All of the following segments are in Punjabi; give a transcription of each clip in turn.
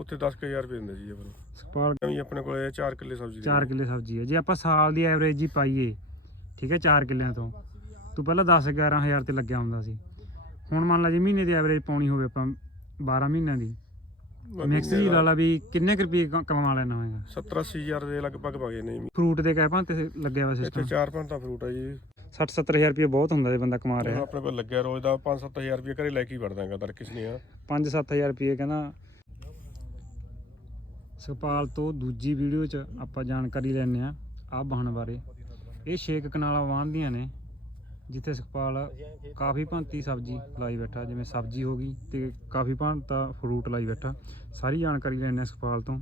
ਉੱਥੇ 10000 ਰੁਪਏ ਦਿੰਦੇ ਸੀ ਆਪਾਂ ਸੁਖਪਾਲ ਆਪਣੇ ਕੋਲੇ 4 ਕਿੱਲੇ ਸਬਜ਼ੀ ਦੇ 4 ਕਿੱਲੇ ਸਬਜ਼ੀ ਹੈ। ਜੇ ਆਪਾਂ ਸਾਲ ਦੀ ਐਵਰੇਜ ਜੀ ਪਾਈਏ ਠੀਕ ਹੈ 4 ਕਿੱਲਿਆਂ ਤੋਂ ਤੂੰ ਪਹਿਲਾਂ 10 11000 ਤੇ ਲੱਗਿਆ ਹੁੰਦਾ ਸੀ। ਹੁਣ ਮੰਨ ਲਾ ਜੇ ਮਹੀਨੇ ਦੀ ਐਵਰੇਜ ਪਾਉਣੀ ਹੋਵੇ ਆਪਾਂ 12 ਮਹੀਨਿਆਂ ਦੀ। ਮਿਕਸ ਜੀ ਲਾ ਲਾ ਵੀ ਕਿੰਨੇ ਕੁ ਰੁਪਏ ਕ- ਕਮਾ ਲੈਣਾ ਹੋਏਗਾ। 70 80000 ਦੇ ਲਗਭਗ ਪਗੇ ਨੇ ਫਰੂਟ ਦੇ ਕਹਿ ਤੇ ਲੱਗਿਆ ਵਾ ਇੱਥੇ ਸਿਸਟਮ 4 ਪੰਜ ਤਾਂ ਫਰੂਟ ਆ ਜੀ। 60 70000 ਰੁਪਏ ਬਹੁਤ ਹੁੰਦਾ ਜੇ ਬੰਦਾ ਕਮਾ ਹੁਣ ਰਿਹਾ। ਆਪਣੇ ਕੋਲ ਲੱਗਿਆ ਰੋਜ਼ ਦਾ 5-7000 ਰੁਪਏ ਘਰੇ ਲੈ ਕੇ ਹੀ ਵੜਦਾਗਾ ਦਰ ਕਿਸ ਨੇ ਆ 5-7000 ਰੁਪਏ ਕਹਿੰਦਾ ਸੁਖਪਾਲ ਤੋਂ ਦੂਜੀ ਵੀਡੀਓ 'ਚ ਆਪਾਂ ਜਾਣਕਾਰੀ ਲੈਣੇ ਆ ਆਹ ਬਾਹਣ ਬਾਰੇ। ਇਹ ਛੇਕ ਕਨਾਲਾਂ ਵਾਂਦੀਆਂ ਨੇ ਜਿੱਥੇ ਸੁਖਪਾਲ ਕਾਫੀ ਭਾਂਤੀ ਸਬਜ਼ੀ ਲਾਈ ਬੈਠਾ ਜਿਵੇਂ ਸਬਜ਼ੀ ਹੋ ਗਈ ਤੇ ਕਾਫੀ ਭਾਂਤਾ ਫਰੂਟ ਲਾਈ ਬੈਠਾ। ਸਾਰੀ ਜਾਣਕਾਰੀ ਲੈਣੇ ਆ ਸੁਖਪਾਲ ਤੋਂ।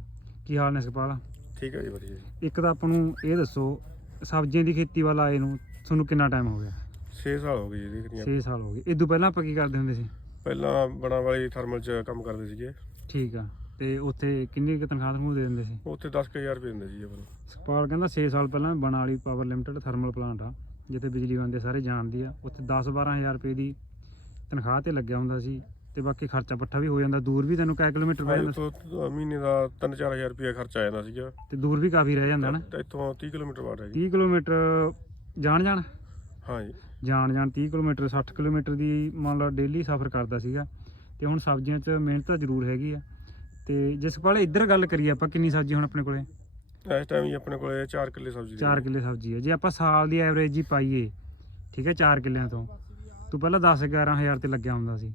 ਕੀ ਹਾਲ ਨੇ ਸੁਖਪਾਲ ਠੀਕ ਹੈ ਜੀ ਵਧੀਆ ਇੱਕ ਤਾਂ ਆਪਾਂ ਨੂੰ ਇਹ ਦੱਸੋ ਸਬਜ਼ੀਆਂ ਦੀ ਖੇਤੀ ਵੱਲ ਆਏ ਨੂੰ ਤੁਹਾਨੂੰ ਕਿੰਨਾ ਟਾਈਮ ਹੋ ਗਿਆ? 6 ਸਾਲ ਹੋ ਗਏ ਜੀ ਦੇਖਦੀਆਂ 6 ਸਾਲ ਹੋ ਗਏ। ਇਹ ਤੋਂ ਪਹਿਲਾਂ ਆਪਾਂ ਕੀ ਕਰਦੇ ਹੁੰਦੇ ਸੀ? ਪਹਿਲਾਂ ਬਣਾ ਵਾਲੀ ਥਰਮਲ 'ਚ ਕੰਮ ਕਰਦੇ ਸੀਗੇ। ਠੀਕ ਆ। ਤੇ ਉੱਥੇ ਕਿੰਨੀ ਕੁ ਤਨਖਾਹ ਤਨਖੂਹ ਦੇ ਦਿੰਦੇ ਸੀ? ਉੱਥੇ 10000 ਰੁਪਏ ਦਿੰਦੇ ਸੀ ਆਪਾਂ ਨੂੰ। ਸੁਖਪਾਲ ਕਹਿੰਦਾ 6 ਸਾਲ ਪਹਿਲਾਂ ਬਣਾ ਵਾਲੀ ਪਾਵਰ ਲਿਮਟਿਡ ਥਰਮਲ ਪਲਾਂਟ ਆ ਜਿੱਥੇ ਬਿਜਲੀ ਬੰਦੇ ਸਾਰੇ ਜਾਣਦੀ ਆ। ਉੱਥੇ 10-12000 ਰੁਪਏ ਦੀ ਤਨਖਾਹ ਤੇ ਲੱਗਿਆ ਹੁੰਦਾ ਸੀ ਤੇ ਬਾਕੀ ਖਰਚਾ ਪੱਠਾ ਵੀ ਹੋ ਜਾਂਦਾ। ਦੂਰ ਵੀ ਤੈਨੂੰ ਕੈ ਕਿਲੋਮੀਟਰ ਪੈ ਜਾਂਦਾ? ਤਾਂ ਮਹੀਨੇ ਦਾ 3-4000 ਰੁਪਏ ਖਰਚਾ ਆ ਜਾਂਦਾ ਸੀਗਾ। ਤੇ ਦੂਰ ਵੀ ਕਾਫੀ ਰਹਿ ਜਾਂਦਾ ਨਾ? ਇੱਥੋਂ 30 ਕਿਲੋਮੀਟਰ ਬਾਅਦ ਹੈ ਜੀ 30 ਕਿਲੋਮੀਟਰ ਜਾਣ ਜਾਣ? ਹਾਂ ਜੀ। ਜਾਣ ਜਾਣ 30 ਕਿਲੋਮੀਟਰ 60 ਕਿਲੋਮੀਟਰ ਦੀ ਮੰਨ ਲਾ ਡੇਲੀ ਸਫ਼ਰ ਕਰਦਾ ਸੀਗਾ। ਤੇ ਹੁਣ ਸਬਜ਼ੀਆਂ 'ਚ ਮਿਹਨਤ ਤਾਂ ਜ਼ਰੂਰ ਹੈਗੀ ਆ। ਤੇ ਜੇ ਸੁਖਪਾਲ ਇੱਧਰ ਗੱਲ ਕਰੀਏ ਆਪਾਂ ਕਿੰਨੀ ਸਬਜ਼ੀ ਹੁਣ ਆਪਣੇ ਕੋਲੇ? ਇਸ ਟਾਈਮ ਹੀ ਆਪਣੇ ਕੋਲੇ 4 ਕਿੱਲੇ ਸਬਜ਼ੀ ਦੇ। 4 ਕਿੱਲੇ ਸਬਜ਼ੀ ਹੈ ਜੇ ਆਪਾਂ ਸਾਲ ਦੀ ਐਵਰੇਜ ਹੀ ਪਾਈਏ ਠੀਕ ਹੈ 4 ਕਿੱਲਿਆਂ ਤੋਂ ਤੂੰ ਪਹਿਲਾਂ 10 11000 ਤੇ ਲੱਗਿਆ ਹੁੰਦਾ ਸੀ।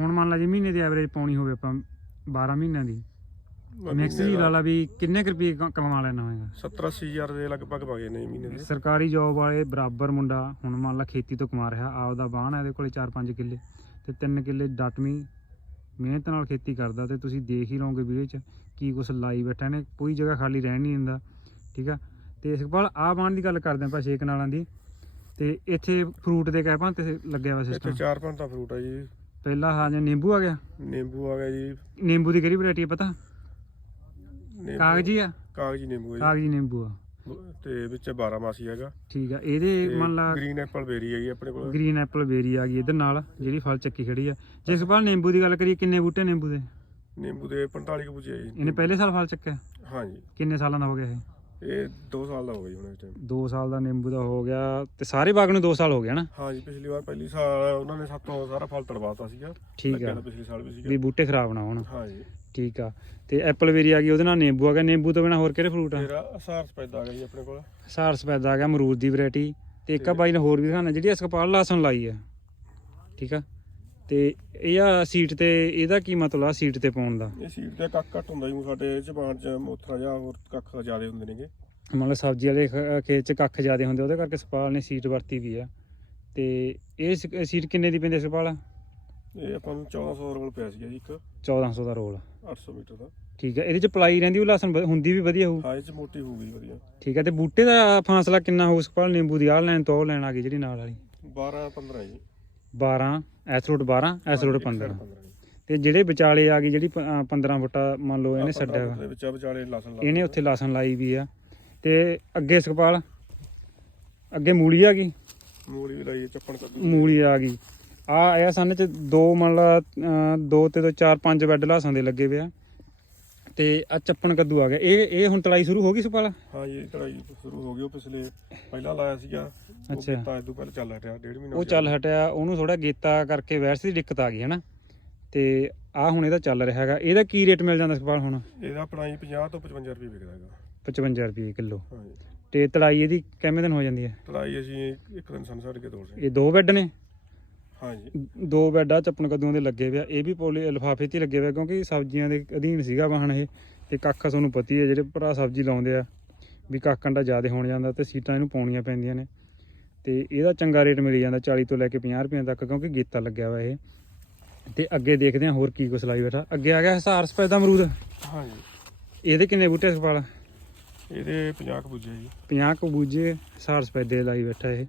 ਹੁਣ ਮੰਨ ਲਾ ਜੇ ਮਹੀਨੇ ਦੀ ਐਵਰੇਜ ਪਾਉਣੀ ਹੋਵੇ ਆਪਾਂ 12 ਮਹੀਨਿਆਂ ਦੀ। ਮਿਕਸ ਜੀ ਲਾ ਲਾ ਵੀ ਕਿੰਨੇ ਕੁ ਰੁਪਏ ਕ- ਕਮਾ ਲੈਣਾ ਹੋਏਗਾ? 70 80000 ਦੇ ਲਗਭਗ ਪਗੇ ਨੇ ਮਹੀਨੇ ਦੇ। ਸਰਕਾਰੀ ਜੌਬ ਵਾਲੇ ਬਰਾਬਰ ਮੁੰਡਾ ਹੁਣ ਮੰਨ ਲਾ ਖੇਤੀ ਤੋਂ ਕਮਾ ਰਿਹਾ ਆਪਦਾ ਬਾਣ ਹੈ ਇਹਦੇ ਕੋਲੇ 4-5 ਕਿੱਲੇ ਤੇ 3 ਕਿੱਲੇ ਡਟਮੀ ਮਿਹਨਤ ਨਾਲ ਖੇਤੀ ਕਰਦਾ ਤੇ ਤੁਸੀਂ ਦੇਖ ਹੀ ਲਓਗੇ ਵੀਡੀਓ 'ਚ ਕੀ ਕੁਛ ਲਾਈ ਬੈਠਾ ਨੇ ਕੋਈ ਜਗ੍ਹਾ ਖਾਲੀ ਰਹਿਣ ਨਹੀਂ ਦਿੰਦਾ ਠੀਕ ਆ? ਤੇ ਇਕਬਾਲ ਆ ਬਾਣ ਦੀ ਗੱਲ ਕਰਦੇ ਆਪਾਂ ਛੇ ਕਨਾਲਾਂ ਦੀ। ਤੇ ਇੱਥੇ ਫਰੂਟ ਦੇ ਕਹਿ ਭਾਂ ਤੇ ਲੱਗਿਆ ਵਾ ਇੱਥੇ ਸਿਸਟਮ 4 ਪੰਜ ਤਾਂ ਫਰੂਟ ਆ ਜੀ। ਪਹਿਲਾ ਹਾਂ ਜੇ ਨਿੰਬੂ ਆ ਗਿਆ? ਨਿੰਬੂ ਆ ਗਿਆ ਜੀ। ਨਿੰਬੂ ਦੀ ਕਿਹੜੀ ਵੈਰਾਈਟੀ ਪਤਾ? ਨਿੰਬੂ- ਕਾਗਜੀ ਆ? ਕਾਗਜੀ ਨਿੰਬੂ ਹੈ ਕਾਗਜੀ ਨਿੰਬੂ ਆ। ਤੇ ਵਿੱਚ 12 ਮਾਸੀ ਹੈਗਾ। ਠੀਕ ਆ ਇਹਦੇ ਮੰਨ ਲਾ ਗ੍ਰੀਨ ਐਪਲ ਬੇਰੀ ਹੈਗੀ ਆਪਣੇ ਕੋਲ। ਗ੍ਰੀਨ ਐਪਲ ਬੇਰੀ ਆ ਗਈ ਇਹਦੇ ਨਾਲ ਜਿਹੜੀ ਫਲ ਚੱਕੀ ਖੜੀ ਆ। ਜੇ ਇਕਬਾਲ ਨਿੰਬੂ ਦੀ ਗੱਲ ਕਰੀਏ ਕਿੰਨੇ ਬੂਟੇ ਨਿੰਬੂ ਦੇ? ਨਿੰਬੂ ਦੇ 45 ਕੁ ਬੁਝੇ ਜੀ। ਇਹਨੇ ਪਹਿਲੇ ਸਾਲ ਫਲ ਚੱਕਿਆ? ਹਾਂ ਜੀ ਕਿੰਨੇ ਸਾਲਾਂ ਦਾ ਹੋ ਗਿਆ ਇਹ? ਇਹ 2 ਸਾਲ ਦਾ ਹੋ ਗਿਆ ਜੀ ਹੁਣ ਇਸ ਟਾਈਮ 2 ਸਾਲ ਦਾ ਨਿੰਬੂ ਦਾ ਹੋ ਗਿਆ ਤੇ ਸਾਰੇ ਬਾਗ ਨੂੰ 2 ਸਾਲ ਹੋ ਗਿਆ ਨਾ ਹਾਂ ਜੀ ਪਿਛਲੀ ਵਾਰ ਪਹਿਲੀ ਸਾਲ ਉਹਨਾਂ ਨੇ ਸਾਤੋਂ ਸਾਰਾ ਫਲ ਤੜਵਾਤਾ ਸੀਗਾ। ਠੀਕ ਆ। ਪਿਛਲੇ ਸਾਲ ਵੀ ਵੀ ਸੀਗਾ ਬੂਟੇ ਖਰਾਬ ਨਾ ਹੋਣ। ਹਾਂ ਜੀ ਠੀਕ ਆ। ਤੇ ਐਪਲ ਬੇਰੀ ਆ ਗਈ ਉਹਦੇ ਨਾਲ ਨਿੰਬੂ ਆ ਗਿਆ। ਨਿੰਬੂ ਤੋਂ ਬਿਨਾ ਹੋਰ ਕਿਹੜੇ ਫਰੂਟ ਆ? ਫਿਰ ਅਸਾਰ ਸਪੈਦਾ ਆ ਗਿਆ ਜੀ ਆਪਣੇ ਕੋਲ। ਸਾਰ ਸਫੈਦ ਆ ਗਿਆ ਅਮਰੂਦ ਦੀ ਵੈਰਾਈਟੀ ਤੇ ਇੱਕ ਆ ਬਾਈ ਨੇ ਹੋਰ ਵੀ ਦਿਖਾਣਾ ਜਿਹੜੀ ਅਸਕਪਾਲ ਲਾਸਣ ਲਾਈ ਆ। ਠੀਕ ਆ। ਤੇ ਇਹ ਆ ਸੀਟ ਤੇ ਇਹਦਾ ਕੀ ਮਤਲਬ ਆ ਸੀਟ ਤੇ ਪਾਉਣ ਦਾ? ਇਹ ਸੀਡ ਤੇ ਕੱਖ ਘੱਟ ਹੁੰਦਾ ਜੀ ਸਾਡੇ ਜ਼ਬਾਨ ਚ ਮੋਥਰਾ ਜਾਂ ਹੋਰ ਕੱਖ ਜ਼ਿਆਦਾ ਹੁੰਦੇ ਨੇਗੇ। ਮਤਲਬ ਸਬਜ਼ੀ ਵਾਲੇ ਖੇਤ ਚ ਕੱਖ ਜ਼ਿਆਦੇ ਹੁੰਦੇ ਉਹਦੇ ਕਰਕੇ ਸਪਾਲ ਨੇ ਸੀਟ ਵਰਤੀ ਵੀ ਆ। ਤੇ ਇਹ ਸੀਟ ਕਿੰਨੇ ਦੀ ਪੈਂਦੀ ਸਪਾਲ ਇਹ ਆਪਾਂ ਨੂੰ 1400 ਰੁਪਏ ਪਿਆ ਸੀਗਾ ਜੀ ਇੱਕ। 1400 ਦਾ ਰੋਲ। 800 ਮੀਟਰ ਦਾ। ਠੀਕ ਆ ਇਹਦੇ ਚ ਪਲਾਈ ਰਹਿੰਦੀ ਉਹ ਲਾਸਣ ਵ- ਹੁੰਦੀ ਵੀ ਵਧੀਆ ਹੋਊ? ਹਾਂ ਇਹ ਚ ਮੋਟੀ ਹੋਊਗੀ ਵਧੀਆ। ਠੀਕ ਆ ਤੇ ਬੂਟੇ ਦਾ ਫਾਸਲਾ ਕਿੰਨਾ ਹੋਊ ਸਪਾਲ ਨਿੰਬੂ ਦੀ ਆਹ ਲੈਣ ਤੋਂ ਉਹ ਲੈਣ ਆ ਗਈ ਜਿਹੜੀ ਨਾਲ ਵਾਲੀ। 12 15 ਜੀ। 12 ਐਸ ਰੋਡ 12 ਐਸ ਰੋਡ ਇੱਕ side 15 15 ਜੀ। ਤੇ ਜਿਹੜੇ ਵਿਚਾਲੇ ਆ ਗਈ ਜਿਹੜੀ ਪ- ਅਹ 15 ਫੁੱਟਾ ਮੰਨ ਲਓ ਇਹਨੇ ਛੱਡਿਆ 15 ਵਾ। ਵਿੱਚ ਵਿਚਾਲੇ ਲਸਣ ਲਾ ਇਹਨੇ ਉੱਥੇ ਲਾਸਣ ਲਾਈ ਵੀ ਆ। ਤੇ ਅੱਗੇ ਸੁਖਪਾਲ ਅੱਗੇ ਮੂਲੀ ਆ ਗਈ? ਮੂਲੀ ਵੀ ਲਾਈ ਹੈ, ਚੱਪਣ ਕੱਦੂ ਮੂਲੀ ਆ ਗਈ। ਆ ਇਹ ਸੰਨ ਚ ਦੋ ਮੰਨ ਲਾ ਦੋ ਤੇ ਦੋ ਚਾਰ ਪੰਜ ਬੈੱਡ ਲਾਸਾਂ ਦੇ ਲੱਗੇ ਪਿਆ ਤੇ ਆ ਚੱਪਣ ਕੱਦੂ ਆ ਗਿਆ। ਇਹ ਇਹ ਹੁਣ ਤਲਾਈ ਸ਼ੁਰੂ ਹੋ ਗਈ ਸੁਖਪਾਲ ਹਾਂ ਜੀ ਚੜਾਈ ਸ਼ੁਰੂ ਹੋ ਗਈ। ਉਹ ਪਿਛਲੇ ਪਹਿਲਾਂ ਲਾਇਆ ਸੀਗਾ। ਅੱਛਾ। ਤੋਂ ਪਹਿਲਾਂ ਚੱਲ ਹਟਿਆ ਡੇਢ ਮਹੀਨਾ ਉਹ ਚੱਲ। ਹਟਿਆ। ਉਹਨੂੰ ਥੋੜਾ ਗੇਤਾ ਕਰਕੇ ਵੈਰਸ ਦੀ ਦਿੱਕਤ ਆ ਗਈ ਹਨਾ? ਤੇ ਆ ਹੁਣ ਇਹਦਾ ਚੱਲ ਰਿਹਾ ਹੈਗਾ। ਇਹਦਾ ਕੀ ਰੇਟ ਮਿਲ ਜਾਂਦਾ ਸੁਖਪਾਲ ਹੁਣ? ਇਹਦਾ ਆਪਣਾ ਜੀ 50 ਤੋਂ 55 ਰੁਪਏ ਵਿਕਦਾ ਹੈਗਾ। 55 ਰੁਪਏ ਕਿਲੋ। ਤੇ ਤਲਾਈ ਇਹਦੀ ਕਿੰਨੇ ਦਿਨ ਹੋ ਜਾਂਦੀ ਹੈ? ਚੜਾਈ ਅਸੀਂ ਇੱਕ ਦਿਨ ਸਾਨੂੰ ਕੇ ਸੀ ਇਹ ਦੋ ਬੈੱਡ ਨੇ? ਹਾਂ ਜੀ ਦੋ ਬੈੱਡ ਚੱਪਣ ਕੱਦੂਆਂ ਦੇ ਲੱਗੇ ਪਿਆ ਇਹ ਵੀ ਪੋਲੀ ਲਿਫਾਫੇ 'ਚ ਹੀ ਲੱਗੇ ਪਿਆ ਕਿਉਂਕਿ ਸਬਜ਼ੀਆਂ ਦੇ ਅਧੀਨ ਸੀਗਾ ਵਾਹਣ ਇਹ। ਤੇ ਕੱਖ ਤੁਹਾਨੂੰ ਪਤੀ ਹੈ ਜਿਹੜੇ ਭਰਾ ਸਬਜ਼ੀ ਲਾਉਂਦੇ ਆ ਵੀ ਕੱਖ ਕੰਡਾ ਜ਼ਿਆਦਾ ਹੋਣ ਜਾਂਦਾ ਤੇ ਸੀਟਾਂ ਇਹਨੂੰ ਪਾਉਣੀਆਂ ਪੈਂਦੀਆਂ ਨੇ। ਤੇ ਇਹਦਾ ਚੰਗਾ ਰੇਟ ਮਿਲ ਜਾਂਦਾ 40 ਤੋਂ ਲੈ ਕੇ 50 ਰੁਪਏ ਤੱਕ ਕਿਉਂਕਿ ਗੀਤਾ ਲੱਗਿਆ ਵਾ ਇਹ। ਤੇ ਅੱਗੇ ਦੇਖਦੇ ਆ ਹੋਰ ਕੀ ਕੁਛ ਲਾਈ ਬੈਠਾ। ਅੱਗੇ ਆ ਗਿਆ ਹਸਾਰ ਸਪੈਦਾ ਅਮਰੂਦ। ਹਾਂ ਜੀ ਇਹਦੇ ਕਿੰਨੇ ਬੂਟੇ ਸਪਾਲ ਇਹਦੇ 50 ਕੁ ਬੁੱਝੇ ਜੀ। 50 ਕੁ ਬੂਝੇ ਹਸਾਰ ਸਪੈਦੇ ਲਾਈ ਬੈਠਾ ਇਹ।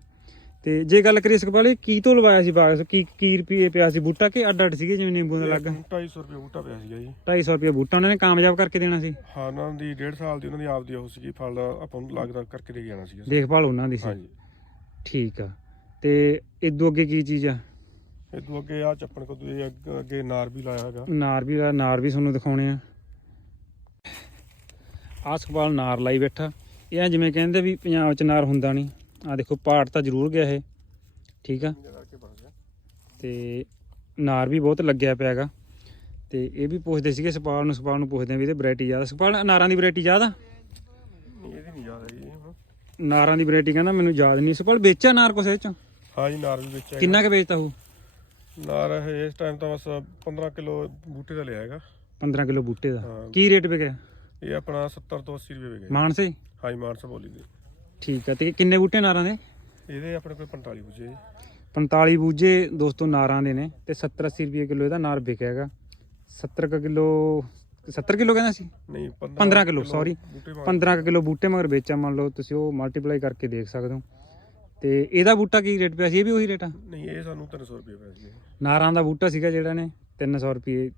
ਤੇ ਜੇ ਗੱਲ ਕਰੀਏ ਸਕਪਾਲ ਕੀ ਤੋਂ ਲਵਾਇਆ ਸੀ ਬਾਗ? ਕੀ ਕੀ ਰੁਪਏ ਪਿਆ ਸੀ? ਬੂਟਾ ਕਿ ਅੱਡ ਅੱਡ ਸੀਗੇ ਜਿਵੇਂ ਨਿੰਬੂ ਦਾ ਲੱਗ? 250 ਰੁਪਏ ਬੂਟਾ ਪਿਆ ਸੀਗਾ ਜੀ। 250 ਰੁਪਏ ਬੂਟਾ ਉਹਨਾਂ ਨੇ ਕਾਮਯਾਬ ਕਰਕੇ ਦੇਣਾ ਸੀ? ਹਾਂ ਉਹਨਾਂ ਦੀ 1.5 ਸਾਲ ਦੀ ਉਹਨਾਂ ਦੀ ਆਪਦੀ ਉਹ ਸੀਗੀ ਫਲ ਆਪਾਂ ਨੂੰ ਲੱਗਦਾ ਕਰਕੇ ਦੇ ਜਾਣਾ ਸੀਗਾ। ਦੇਖਭਾਲ ਉਹਨਾਂ ਦੀ ਸੀ। ਜੀ ਠੀਕ ਆ। ਤੇ ਇਦੋਂ ਅੱਗੇ ਕੀ ਚੀਜ਼ ਆ? ਤੋਂ ਅੱਗੇ ਆ ਚੱਪਣ ਕੱਦੂ ਇਹ ਅੱਗ- ਨਾਰ ਵੀ ਲਾਇਆ ਹੈਗਾ। ਨਾਰ ਵੀ ਨਾਰ ਵੀ ਤੁਹਾਨੂੰ ਦਿਖਾਉਣੇ ਆ। ਆਹ ਸੁਖਪਾਲ ਨਾਰ ਲਾਈ ਬੈਠਾ। ਇਹ ਜਿਵੇਂ ਕਹਿੰਦੇ ਵੀ ਪੰਜਾਬ 'ਚ ਨਾਰ ਹੁੰਦਾ ਨਹੀਂ ਆ ਦੇਖੋ ਪਾਟ ਤਾਂ ਜ਼ਰੂਰ ਗਿਆ ਇਹ। ਠੀਕ ਆ? ਤੇ ਨਾਰ ਵੀ ਬਹੁਤ ਲੱਗਿਆ ਪਿਆ ਹੈਗਾ। ਤੇ ਇਹ ਵੀ ਪੁੱਛਦੇ ਸੀਗੇ ਸੁਖਪਾਲ ਨੂੰ ਸੁਖਪਾਲ ਨੂੰ ਪੁੱਛਦੇ ਆ ਵੀ ਇਹਦੇ ਵੈਰਾਈਟੀ ਜ਼ਿਆਦਾ। ਸੁਖਪਾਲ ਨਾਰਾਂ ਦੀ ਵੈਰਾਈਟੀ ਜ਼ਿਆਦਾ? ਇਹਦੀ ਨਹੀਂ ਹਾਂ। ਨਾਰਾਂ ਦੀ ਵੈਰਾਈਟੀ ਕਹਿੰਦਾ ਮੈਨੂੰ ਯਾਦ ਨਹੀਂ। ਸੁਖਪਾਲ ਵੇਚਿਆ ਨਾਰ ਇਹ ਚ? ਹਾਂ ਜੀ ਨਾਰ ਵੀ ਵਿੱਚ ਹੈਗਾ। ਕਿੰਨਾ ਕੁ ਵੇਚਤਾ ਉਹ? ਨਾਰ ਇਹ ਇਸ ਟਾਈਮ ਤਾਂ ਬਸ 15 ਕਿਲੋ ਬੂਟੇ ਦਾ ਲਿਆ ਹੈਗਾ। 15 ਕਿਲੋ ਬੂਟੇ ਦਾ। ਹਾਂ। ਕੀ ਰੇਟ ਵਿਕਿਆ? ਇਹ ਆਪਣਾ 70 ਤੋਂ 80 ਰੁਪਏ ਵਿਕੇ ਮਾਨਸੇ? ਹਾਈ ਮਾਰਸ ਬੋਲੀ ਦੇ। ਠੀਕ ਆ ਤੇ ਕਿੰਨੇ ਬੂਟੇ ਨਾਰਾਂ ਦੇ? ਇਹਦੇ ਆਪਣੇ ਕੋਲ 45 ਬੁਝੇ ਜੀ। 45 ਬੂਝੇ ਦੋਸਤੋ ਨਾਰਾਂ ਦੇ ਨੇ ਤੇ 70 80 ਰੁਪਏ ਕਿਲੋ ਇਹਦਾ ਨਾਰ ਵਿਕਿਆ ਹੈਗਾ। 70 ਕੁ ਕਿਲੋ 70 ਕਿਲੋ ਕਹਿੰਦਾ ਸੀ ਨਹੀਂ 15 ਕਿਲੋ, ਮਾਰ 15 ਕੁ ਕਿਲੋ ਬੂਟੇ ਮਗਰ ਵੇਚਿਆ ਮੰਨ ਲਓ ਤੁਸੀਂ ਉਹ ਮਲਟੀਪਲਾਈ ਕਰਕੇ ਦੇਖ ਸਕਦੇ ਹੋ। ਤੇ ਇਹਦਾ ਬੂਟਾ ਕੀ ਰੇਟ ਪਿਆ ਸੀ? ਇਹ ਵੀ ਉਹੀ ਰੇਟ ਆ? ਨਹੀਂ ਇਹ ਸਾਨੂੰ 300 ਰੁਪਏ ਪਿਆ ਸੀ। ਨਾਰਾਂ ਦਾ ਬੂਟਾ ਸੀਗਾ ਜਿਹੜਾ ਨੇ 300 ਰੁਪਏ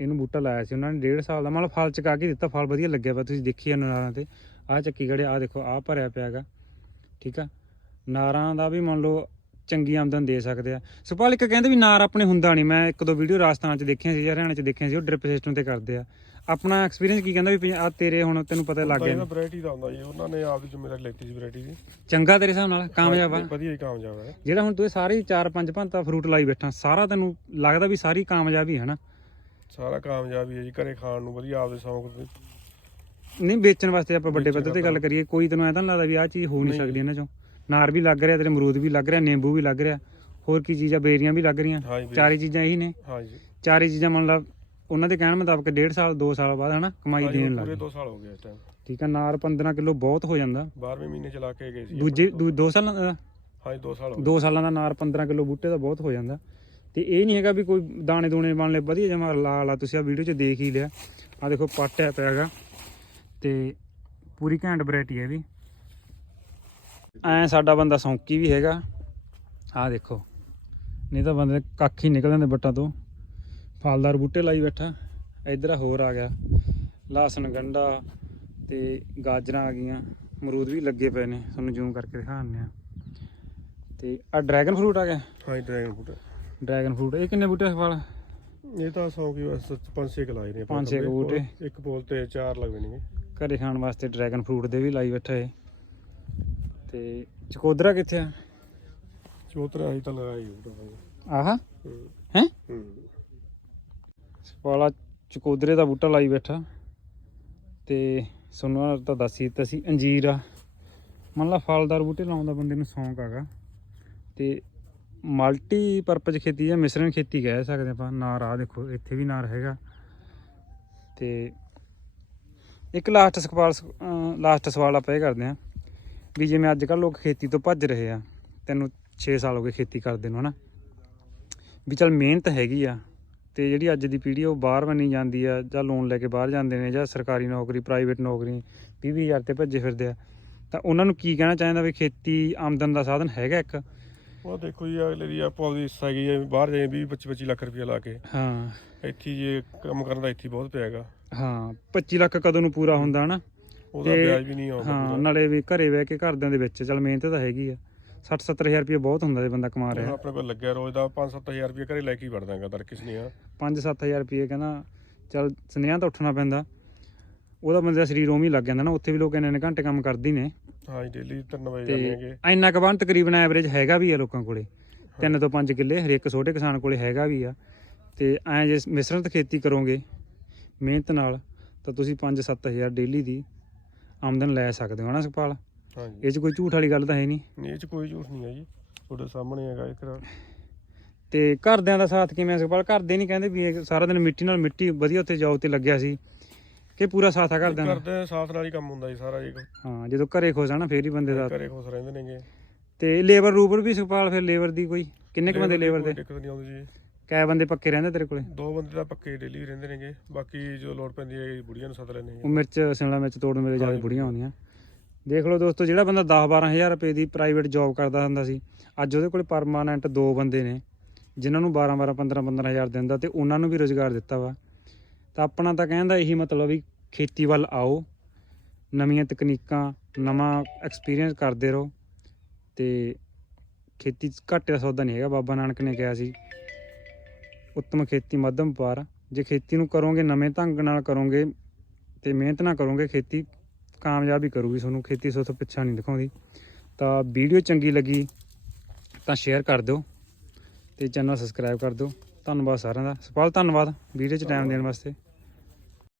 ਇਹਨੂੰ ਬੂਟਾ ਲਾਇਆ ਸੀ। ਉਹਨਾਂ ਨੇ ਡੇਢ ਸਾਲ ਦਾ ਮਤਲਬ ਫਲ ਚਕਾ ਕੇ ਦਿੱਤਾ ਫਲ ਵਧੀਆ ਲੱਗਿਆ ਵਾ। ਤੁਸੀਂ ਦੇਖੀ ਹੋ ਨਾਰਾਂ ਤੇ। ਆਹ ਚੱਕੀ ਖੜੇ ਆਹ ਦੇਖੋ ਆਹ ਭਰਿਆ ਪਿਆ ਹੈਗਾ। ਠੀਕ ਆ? ਨਾਰਾਂ ਦਾ ਵੀ ਮੰਨ ਲਓ ਚੰਗੀ ਆਮਦਨ ਦੇ ਸਕਦੇ ਆ। ਸੁਪਾਲ ਇੱਕ ਕਹਿੰਦੇ ਵੀ ਨਾਰ ਆਪਣੇ ਹੁੰਦਾ ਨਹੀਂ। ਮੈਂ ਇੱਕ ਦੋ ਵੀਡੀਓ ਰਾਜਸਥਾਨ ਚ ਦੇਖੀਆਂ ਸੀ ਜਾਂ ਹਰਿਆਣਾ ਚ ਦੇਖੀਆਂ ਸੀ ਉਹ ਡ੍ਰਿਪ ਸਿਸਟਮ ਤੇ ਕਰਦੇ ਆ। ਆਪਣਾ ਐਕਸਪੀਰੀਅੰਸ ਕੀ ਕਹਿੰਦਾ ਵੀ ਆ ਤੇਰੇ ਹੁਣ ਤੈਨੂੰ ਪਤਾ ਲੱਗ ਗਿਆ। ਇਹਦਾ ਵੈਰਾਈਟੀ ਦਾ ਹੁੰਦਾ ਜੀ ਉਹਨਾਂ ਨੇ ਆਪ ਦੀ ਜ਼ਿੰਮੇਵਾਰੀ ਲੈਤੀ ਸੀ ਵੈਰਾਈਟੀ ਦੀ। ਚੰਗਾ ਤੇਰੇ ਹਿਸਾਬ ਨਾਲ ਕਾਮਯਾਬ ਆ। ਵਧੀਆ ਹੀ ਕਾਮਯਾਬ ਹੈ। ਜਿਹੜਾ ਹੁਣ ਤੂੰ ਸਾਰੇ 4-5 ਪੰਤਾ ਫਰੂਟ ਲਾਈ ਬੈਠਾ ਸਾਰਾ ਤੈਨੂੰ ਲੱਗਦਾ ਵੀ ਸਾਰੀ ਕਾਮਯਾਬ ਹੀ ਨਾ? ਸਾਰਾ ਕਾਮਯਾਬ ਹੀ ਜੀ ਘਰੇ ਖਾਣ ਨੂੰ ਵਧੀਆ ਆਪਦੇ ਸ਼ੌਂਕ ਨਹੀਂ ਵੇਚਣ ਵਾਸਤੇ ਆਪਾਂ ਵੱਡੇ ਪੱਧਰ ਤੇ ਗੱਲ ਕਰੀਏ ਕੋਈ ਤੈਨੂੰ ਐ ਤਾਂ ਨੀ ਲੱਗਦਾ ਵੀ ਆਹ ਚੀਜ਼ ਹੋ ਨਹੀਂ ਸਕਦੀ ਇਹਨਾਂ ਚੋਂ। ਨਾਰ ਵੀ ਲੱਗ ਰਿਹਾ ਤੇਰੇ ਅਮਰੂਦ ਵੀ ਲੱਗ ਰਿਹਾ ਨਿੰਬੂ ਵੀ ਲੱਗ ਰਿਹਾ ਹੋਰ ਕੀ ਚੀਜ਼ਾਂ ਬੇਰੀਆਂ ਵੀ ਲੱਗ ਰਹੀਆਂ। ਹਾਂ ਚਾਰੇ ਚੀਜ਼ਾਂ ਇਹੀ ਨੇ। ਹਾਂ ਜੀ ਚਾਰੇ ਚੀਜ਼ਾਂ ਮੰਨ ਲਾ ਉਹਨਾਂ ਦੇ ਕਹਿਣ ਮੁਤਾਬਕ 1.5 ਸਾਲ 2 ਸਾਲ ਬਾਅਦ ਹਨਾ ਕਮਾਈ ਹਾਂ ਦੇਣ ਲੱਗ ਪੂਰੇ ਗਈ। 2 ਸਾਲ ਹੋ ਗਏ ਇਸ ਟਾਈਮ ਠੀਕ ਆ ਨਾਰ 15 ਕਿਲੋ ਬਹੁਤ ਹੋ ਜਾਂਦਾ। 12ਵੇਂ ਮਹੀਨੇ ਚਲਾ ਕੇ ਗਏ ਸੀ ਦੂਜੇ 2 ਸਾਲਾਂ ਦਾ ਹਾਂ ਜੀ 2 ਸਾਲ ਹੋ ਗਏ। 2 ਸਾਲਾਂ ਦਾ ਨਾਰ 15 ਕਿਲੋ ਬੂਟੇ ਦਾ ਬਹੁਤ ਹੋ ਜਾਂਦਾ। ਤੇ ਇਹ ਨਹੀਂ ਹੈਗਾ ਵੀ ਕੋਈ ਦਾਣੇ ਦੂਣੇ ਬਣ ਲੈ ਵਧੀਆ ਜਮਾ ਲਾ ਲਾ ਤੁਸੀਂ ਆ ਵੀਡੀਓ 'ਚ ਦੇਖ ਹੀ ਲਿਆ। ਆ ਦੇਖੋ ਪਾਟਿਆ ਪਿਆ ਹੈਗਾ। ਤੇ ਪੂਰੀ ਘੈਂਟ ਵੈਰਾਈਟੀ ਹੈ ਵੀ। ਐ ਸਾਡਾ ਬੰਦਾ ਸੌਂਕੀ ਵੀ ਹੈਗਾ। ਆ ਦੇਖੋ। ਨਹੀਂ ਤਾਂ ਬੰਦੇ ਕੱਖ ਹੀ ਨਿਕਲ ਜਾਂਦੇ ਬੱਟਾਂ ਤੋਂ। ਫਲਦਾਰ ਬੂਟੇ ਲਾਈ ਬੈਠਾ। ਇਧਰ ਹੋਰ ਆ ਗਿਆ। ਲਸਣ ਗੰਡਾ ਤੇ ਗਾਜਰਾਂ ਆ ਗਈਆਂ। ਅਮਰੂਦ ਵੀ ਲੱਗੇ ਪਏ ਨੇ। ਤੁਹਾਨੂੰ ਜ਼ੂਮ ਕਰਕੇ ਦਿਖਾਉਂਦੇ ਆ ਤੇ ਆ ਡਰੈਗਨ ਫਰੂਟ ਆ ਗਿਆ। ਹਾਂ ਡਰੈਗਨ ਫਰੂਟ ਡਰੈਗਨ ਫਰੂਟ ਇਹ ਕਿੰਨੇ ਬੂਟੇ ਫਲ? ਇਹ ਤਾਂ 100 ਕੀ ਬਸ 5-6 ਲਾਏ ਨੇ ਆਪਾਂ ਪੰਜ ਛੇ ਕੁ ਖੱਬੇ। ਬੂਟੇ। ਇੱਕ ਪੋਲ ਤੇ ਚਾਰ ਲੱਗਦੇ ਨੇ। ਘਰੇ ਖਾਣ ਵਾਸਤੇ ਡਰੈਗਨ ਫਰੂਟ ਦੇ ਵੀ ਲਾਈ ਬੈਠਾ ਏ। ਤੇ ਚਕੋਦਰਾ ਕਿੱਥੇ ਆ? ਚੋਤਰਾ ਹੀ ਤਾਂ ਲਗਾਇਆ ਹੀ ਬੂਟਾ ਆਹਾ? ਹੂੰ। ਵਾਲਾ ਚਕੋਦਰੇ ਦਾ ਬੂਟਾ ਲਾਈ ਬੈਠਾ। ਤੇ ਸੁਣਵਾ ਤਾਂ ਦੱਸ ਹੀ ਦਿੱਤਾ ਸੀ ਅੰਜੀਰ ਆ। ਮੰਨ ਲਾ ਫਲਦਾਰ ਬੂਟੇ ਲਾਉਣ ਦਾ ਬੰਦੇ ਨੂੰ ਸ਼ੌਂਕ ਹੈਗਾ। ਤੇ ਮਲਟੀ ਪਰਪਸ ਖੇਤੀ ਜਾਂ ਮਿਸ਼ਰਣ ਖੇਤੀ ਕਹਿ ਸਕਦੇ ਆਪਾਂ। ਨਾਰ ਆ ਦੇਖੋ ਇੱਥੇ ਵੀ ਨਾਰ ਹੈਗਾ। ਤੇ ਇੱਕ ਲਾਸਟ ਸਵਾਲ ਲਾਸਟ ਸਵਾਲ ਆਪਾਂ ਇਹ ਕਰਦੇ ਆਂ ਵੀ ਜਿਵੇਂ ਅੱਜ ਕੱਲ ਲੋਕ ਖੇਤੀ ਤੋਂ ਭੱਜ ਰਹੇ ਆ ਤੈਨੂੰ 6 ਸਾਲ ਹੋ ਗਏ ਖੇਤੀ ਕਰਦੇ ਨੂੰ ਹਨਾ? ਵੀ ਚਲ ਮਿਹਨਤ ਹੈਗੀ ਆ ਤੇ ਜਿਹੜੀ ਅੱਜ ਦੀ ਪੀੜ੍ਹੀ ਉਹ ਬਾਹਰ ਬਣੀ ਜਾਂਦੀ ਆ ਜਾਂ ਲੋਨ ਲੈ ਕੇ ਬਾਹਰ ਜਾਂਦੇ ਨੇ ਜਾਂ ਸਰਕਾਰੀ ਨੌਕਰੀ ਪ੍ਰਾਈਵੇਟ ਨੌਕਰੀ 20 ਹਜ਼ਾਰ ਤੇ ਭੱਜੇ ਫਿਰਦੇ ਆ ਤਾਂ ਉਹਨਾਂ ਨੂੰ ਕੀ ਕਹਿਣਾ ਚਾਹੀਦਾ ਵੀ ਖੇਤੀ ਆਮਦਨ ਦਾ ਸਾਧਨ ਹੈਗਾ ਇੱਕ? ਉਹ ਦੇਖੋ ਜੀ ਅਗਲੇ ਦੀ ਆਪੋ ਦੀ ਹਿੱਸਾ ਹੈਗੀ ਹੈ ਬਾਹਰ ਜਾਏ 20 25 25 ਲੱਖ ਰੁਪਏ ਲਾ ਕੇ। ਹਾਂ। ਇੱਥੇ ਜੇ ਕੰਮ ਕਰਨ ਦਾ ਇੱਥੇ ਬਹੁਤ ਪਿਆ ਹੈਗਾ। ਹਾਂ 25 ਲੱਖ ਕਦੋਂ ਨੂੰ ਪੂਰਾ ਹੁੰਦਾ ਹਨਾ? ਉਹਦਾ ਤੇ- ਵਿਆਜ ਵੀ ਨਹੀਂ ਆਉਂਦਾ ਹਾਂ। ਨਾਲੇ ਵੀ ਘਰੇ ਬਹਿ ਕੇ ਘਰਦਿਆਂ ਦੇ ਵਿੱਚ ਚਲ ਮਿਹਨਤ ਤਾਂ ਹੈਗੀ ਆ। 60 70000 ਰੁਪਏ ਬਹੁਤ ਹੁੰਦਾ ਜੇ ਬੰਦਾ ਕਮਾ ਹੁਣ ਰਿਹਾ ਆਪਣੇ ਕੋਲ ਲੱਗਿਆ ਰੋਜ਼ ਦਾ 5-7000 ਰੁਪਏ ਘਰੇ ਲੈ ਕੇ ਹੀ ਵੜਦਾਗਾ ਦਰ ਕਿਸ ਨੇ ਆ 5-7000 ਰੁਪਏ ਕਹਿੰਦਾ ਚਲ ਸੁਨੇਹਾ ਤਾਂ ਉੱਠਣਾ ਪੈਂਦਾ। ਉਹਦਾ ਬੰਦੇ ਦਾ ਸਰੀਰ ਉਵੇਂ ਹੀ ਲੱਗ ਜਾਂਦਾ ਨਾ ਉੱਥੇ ਵੀ ਲੋਕ ਇੰਨੇ ਇੰਨੇ ਘੰਟੇ ਕੰਮ ਕਰਦੇ ਹੀ ਨੇ। ਹਾਂ ਜੀ ਡੇਲੀ 3 ਵਜੇ ਤੇ ਜਾਂਦੇ ਹੈਗੇ। ਇੰਨਾ ਕੁ ਬੰਨ ਤਕਰੀਬਨ ਐਵਰੇਜ ਹੈਗਾ ਵੀ ਆ ਲੋਕਾਂ ਕੋਲੇ। 3 ਤੋਂ 5 ਕਿੱਲੇ ਹਰੇਕ ਛੋਟੇ ਕਿਸਾਨ ਕੋਲੇ ਹੈਗਾ ਵੀ ਆ। ਤੇ ਐ ਜੇ ਮਿਸ਼ਰਤ ਖੇਤੀ ਕਰੋਗੇ ਮਿਹਨਤ ਨਾਲ ਤਾਂ ਤੁਸੀਂ 5-7000 ਡੇਲੀ ਦੀ ਆਮਦਨ ਲੈ ਸਕਦੇ ਹੋ ਨਾ ਸੁਖਪਾਲ? ਹਾਂ ਜੀ ਇਹ 'ਚ ਕੋਈ ਝੂਠ ਵਾਲੀ ਗੱਲ ਤਾਂ ਹੈ ਨਹੀਂ। ਨਹੀਂ ਇਹ ਚ ਕੋਈ ਝੂਠ ਨਹੀਂ ਹੈ ਜੀ। ਤੁਹਾਡੇ ਸਾਹਮਣੇ ਹੈਗਾ ਇੱਕ ਤੇ। ਘਰਦਿਆਂ ਦਾ ਸਾਥ ਕਿਵੇਂ ਸੁਖਪਾਲ? ਘਰਦੇ ਨਹੀਂ ਕਹਿੰਦੇ ਵੀ ਇਹ ਸਾਰਾ ਦਿਨ ਮਿੱਟੀ ਨਾਲ ਮਿੱਟੀ ਵਧੀਆ ਉੱਥੇ ਜੌਬ ਤੇ ਲੱਗਿਆ ਸੀ। ਕਿ ਪੂਰਾ ਸਾਥ ਆ ਘਰਦਿਆਂ ਦਾ? ਕਰਦੇ ਸਾਥ ਨਾਲ ਹੀ ਕੰਮ ਹੁੰਦਾ ਜੀ ਸਾਰਾ ਜੀ। ਹਾਂ ਜਦੋਂ ਘਰੇ ਖੁਸ਼ ਆ ਨਾ ਫੇਰ ਹੀ ਬੰਦੇ ਦਾ ਘਰੇ ਖੁਸ਼ ਰਹਿੰਦੇ ਨੇਗੇ। ਤੇ ਲੇਬਰ ਰੂਬਰ ਵੀ ਸੁਖਪਾਲ ਫਿਰ ਲੇਬਰ ਦੀ ਕੋਈ? ਕਿੰਨੇ ਕੁ ਬੰਦੇ ਲੇਬਰ ਦੇ? ਦਿੱਕਤ ਨਹੀਂ ਆਉਂਦੀ ਜੀ। ਕੈ ਬੰਦੇ ਪੱਕੇ ਰਹਿੰਦੇ ਤੇਰੇ ਕੋਲੇ? ਦੋ ਬੰਦੇ ਤਾਂ ਪੱਕੇ ਡੇਲੀ ਰਹਿੰਦੇ ਨੇਗੇ। ਬਾਕੀ ਜੋ ਲੋੜ ਪੈਂਦੀ ਹੈ ਬੁੜੀਆਂ ਨੂੰ ਸੱਦ ਲੈਂਦੇ ਉਹ ਮਿਰਚ ਸ਼ਿਮਲਾ ਮਿਰਚ ਤੋੜਨ ਵੇਲੇ ਜ਼ਿਆਦਾ ਹਾਂਜੀ। ਬੁੜੀਆਂ ਆਉਂਦੀਆਂ। ਦੇਖ ਲਓ ਦੋਸਤੋ ਜਿਹੜਾ ਬੰਦਾ 10 12000 ਰੁਪਏ ਦੀ ਪ੍ਰਾਈਵੇਟ ਜੌਬ ਕਰਦਾ ਹੁੰਦਾ ਸੀ ਅੱਜ ਉਹਦੇ ਕੋਲੇ ਪਰਮਾਨੈਂਟ ਦੋ ਬੰਦੇ ਨੇ ਜਿਨ੍ਹਾਂ ਨੂੰ 12 12 15 15000 ਦਿੰਦਾ ਤੇ ਉਹਨਾਂ ਨੂੰ ਵੀ ਰੋਜ਼ਗਾਰ ਦਿੱਤਾ ਵਾ। ਤਾਂ ਆਪਣਾ ਤਾਂ ਕਹਿੰਦਾ ਇਹੀ ਮਤਲਬ ਵੀ ਖੇਤੀ ਵੱਲ ਆਓ ਨਵੀਆਂ ਤਕਨੀਕਾਂ ਨਵਾਂ ਐਕਸਪੀਰੀਅੰਸ ਕਰਦੇ ਰਹੋ ਤੇ ਖੇਤੀ 'ਚ ਘਾਟੇ ਦਾ ਸੌਦਾ ਨਹੀਂ ਹੈਗਾ। ਬਾਬਾ ਨਾਨਕ ਨੇ ਕਿਹਾ ਸੀ ਉੱਤਮ ਖੇਤੀ ਮੱਧਮ ਵਪਾਰ ਜੇ ਖੇਤੀ ਨੂੰ ਕਰੋਗੇ ਨਵੇਂ ਢੰਗ ਨਾਲ ਕਰੋਗੇ ਤੇ ਮਿਹਨਤ ਨਾਲ ਕਰੋਗੇ ਖੇਤੀ ਕਾਮਯਾਬ ਹੀ ਕਰੂਗੀ। ਤੁਹਾਨੂੰ ਖੇਤੀ ਸੋਥੋਂ ਪਿੱਛਾ ਨਹੀਂ ਦਿਖਾਉਂਦੀ। ਤਾਂ ਵੀਡੀਓ ਚੰਗੀ ਲੱਗੀ ਤਾਂ ਸ਼ੇਅਰ ਕਰ ਦਿਓ ਤੇ ਚੈਨਲ ਸਬਸਕ੍ਰਾਈਬ ਕਰ ਦਿਓ। ਧੰਨਵਾਦ ਸਾਰਿਆਂ ਦਾ। ਸਪਾਲ ਧੰਨਵਾਦ। ਵੀਡੀਓ 'ਚ ਟਾਈਮ ਦੇਣ ਵਾਸਤੇ।